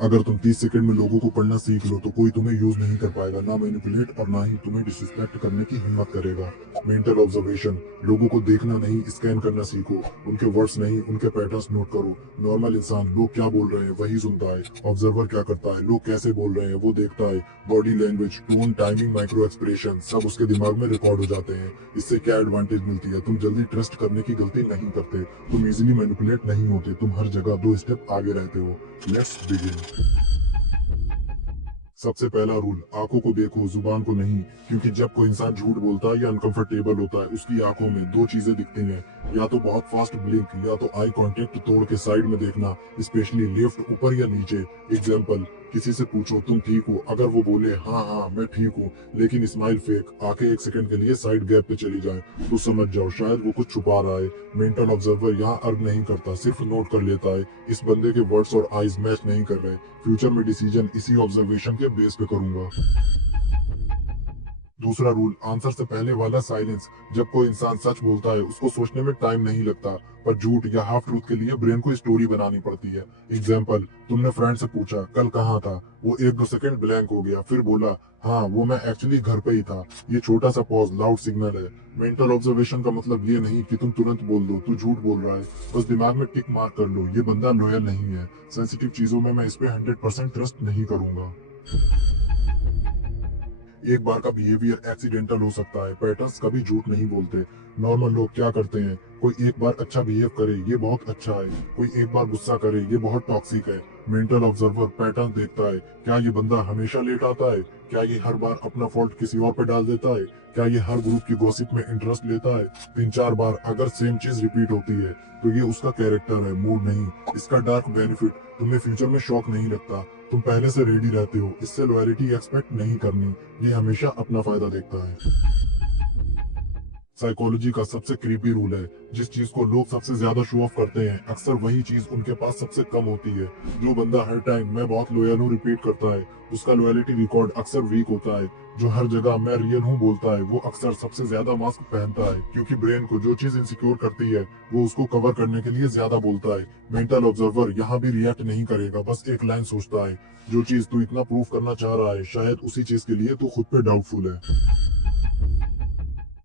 अगर तुम 30 सेकंड में लोगों को पढ़ना सीख लो तो कोई तुम्हें यूज नहीं कर पाएगा, ना मैनिपुलेट और ना ही तुम्हें डिसरिस्पेक्ट करने की हिम्मत करेगा। मेंटल ऑब्जर्वेशन, लोगों को देखना नहीं स्कैन करना सीखो, उनके वर्ड्स नहीं उनके पैटर्न्स नोट करो। नॉर्मल इंसान लोग क्या बोल रहे हैं वही सुनता है, ऑब्जर्वर क्या करता है लोग कैसे बोल रहे हैं वो देखता है। Body language, tone, timing, micro expression सब उसके दिमाग में रिकॉर्ड हो जाते हैं। इससे क्या एडवांटेज मिलती है, तुम जल्दी ट्रस्ट करने की गलती नहीं करते, तुम इजीली मैनिपुलेट नहीं होते, तुम हर जगह 2 स्टेप आगे रहते हो। Let's begin. सबसे पहला रूल, आंखों को देखो जुबान को नहीं, क्योंकि जब कोई इंसान झूठ बोलता है या अनकंफर्टेबल होता है उसकी आंखों में दो चीजें दिखती हैं, या तो बहुत फास्ट ब्लिंक या तो आई कांटेक्ट तोड़ के साइड में देखना, स्पेशली लेफ्ट ऊपर या नीचे। एग्जांपल, किसी से पूछो तुम ठीक हो, अगर वो बोले हाँ हाँ मैं ठीक हूँ लेकिन स्माइल फेक, आंखें एक सेकंड के लिए साइड गैप पे चली जाए, तो समझ जाओ शायद वो कुछ छुपा रहा है। मेंटल ऑब्जर्वर यहाँ अर्ग नहीं करता, सिर्फ नोट कर लेता है इस बंदे के वर्ड्स और आईज मैच नहीं कर रहे, फ्यूचर में डिसीजन इसी ऑब्जर्वेशन के बेस पे करूंगा। दूसरा रूल, आंसर से पहले वाला साइलेंस। जब कोई इंसान सच बोलता है उसको सोचने में टाइम नहीं लगता, पर झूठ या हाफ ट्रूथ के लिए ब्रेन को स्टोरी बनानी पड़ती है। एग्जाम्पल, तुमने फ्रेंड से पूछा कल कहाँ था, वो 1-2 सेकंड ब्लैंक हो गया, फिर बोला हाँ वो मैं एक्चुअली घर पे ही था। ये छोटा सा पॉज लाउड सिग्नल है। मेंटल ऑब्जर्वेशन का मतलब ये नहीं कि तुम तुरंत बोल दो तू झूठ बोल रहा है, बस दिमाग में टिक मार्क कर लो ये बंदा लॉयल नहीं है, सेंसिटिव चीजों में मैं इस पे 100% ट्रस्ट नहीं करूंगा। एक बार का बिहेवियर एक्सीडेंटल हो सकता है, पैटर्न्स कभी झूठ नहीं बोलते। नॉर्मल लोग क्या करते हैं, कोई एक बार अच्छा बिहेव करे ये बहुत अच्छा है, कोई एक बार गुस्सा करे ये बहुत टॉक्सिक है। मेंटल ऑब्जर्वर पैटर्न देखता है, क्या ये बंदा हमेशा लेट आता है, क्या ये हर बार अपना फॉल्ट किसी और पे डाल देता है, क्या ये हर ग्रुप की गॉसिप में इंटरेस्ट लेता है। 3-4 बार अगर सेम चीज रिपीट होती है तो ये उसका कैरेक्टर है, मूड नहीं। इसका डार्क बेनिफिट, तुम्हें फ्यूचर में शॉक नहीं लगता, तुम पहले से रेडी रहते हो, इससे लॉयलिटी एक्सपेक्ट नहीं करनी, ये हमेशा अपना फायदा देखता है। साइकोलॉजी का सबसे क्रीपी रूल है, जिस चीज को लोग सबसे ज्यादा शो ऑफ करते हैं अक्सर वही चीज उनके पास सबसे कम होती है। जो बंदा हर टाइम मैं बहुत लॉयल हूँ रिपीट करता है उसका लॉयलिटी रिकॉर्ड अक्सर वीक होता है। जो हर जगह मैं रियल हूँ बोलता है वो अक्सर सबसे ज्यादा मास्क पहनता है, क्योंकि ब्रेन को जो चीज इनसिक्योर करती है वो उसको कवर करने के लिए ज्यादा बोलता है। मेंटल ऑब्जर्वर यहाँ भी रिएक्ट नहीं करेगा, बस एक लाइन सोचता है, जो चीज तू इतना प्रूफ करना चाह रहा है शायद उसी चीज के लिए तू खुद पे डाउटफुल है।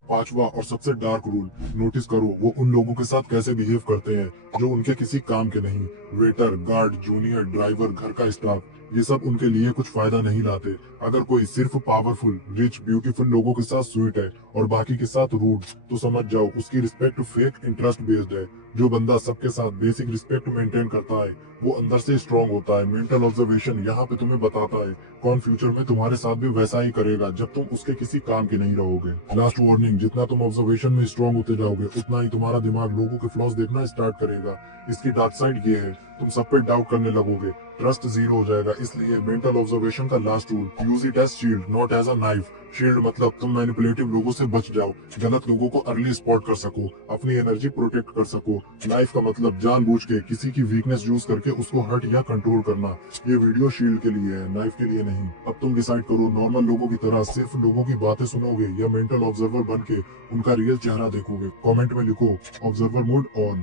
पांचवा और सबसे डार्क रूल, नोटिस करो वो उन लोगों के साथ कैसे बिहेव करते हैं जो उनके किसी काम के नहीं। वेटर, गार्ड, जूनियर, ड्राइवर, घर का स्टाफ, ये सब उनके लिए कुछ फायदा नहीं लाते। अगर कोई सिर्फ पावरफुल, रिच, ब्यूटीफुल लोगों के साथ स्वीट है और बाकी के साथ रूड, तो समझ जाओ उसकी रिस्पेक्ट फेक इंटरेस्ट बेस्ड है। जो बंदा सबके साथ बेसिक रिस्पेक्ट मेंटेन करता है वो अंदर से स्ट्रांग होता है। मेंटल ऑब्जर्वेशन यहाँ पे तुम्हें बताता है कौन फ्यूचर में तुम्हारे साथ भी वैसा ही करेगा जब तुम उसके किसी काम के नहीं रहोगे। लास्ट वार्निंग, जितना तुम ऑब्जर्वेशन में स्ट्रांग होते जाओगे उतना ही तुम्हारा दिमाग लोगों के फ्लॉज देखना स्टार्ट करेगा। इसकी डार्क साइड ये है, तुम सब पे डाउट करने लगोगे, ट्रस्ट जीरो हो जाएगा। इसलिए मेंटल ऑब्जर्वेशन का last rule, use it as shield not as a knife. Shield मतलब तुम मैनिपुलेटिव लोगों से बच जाओ, गलत लोगों को अर्ली स्पॉट कर सको, अपनी एनर्जी प्रोटेक्ट कर सको। नाइफ का मतलब जानबूझ के किसी की वीकनेस यूज करके उसको हर्ट या कंट्रोल करना। ये वीडियो शील्ड के लिए है, नाइफ के लिए नहीं। अब तुम डिसाइड करो, नॉर्मल लोगों की तरह सिर्फ लोगों की बातें सुनोगे या मेंटल ऑब्जर्वर बन के उनका रियल चेहरा देखोगे। कमेंट में लिखो ऑब्जर्वर मोड ऑन।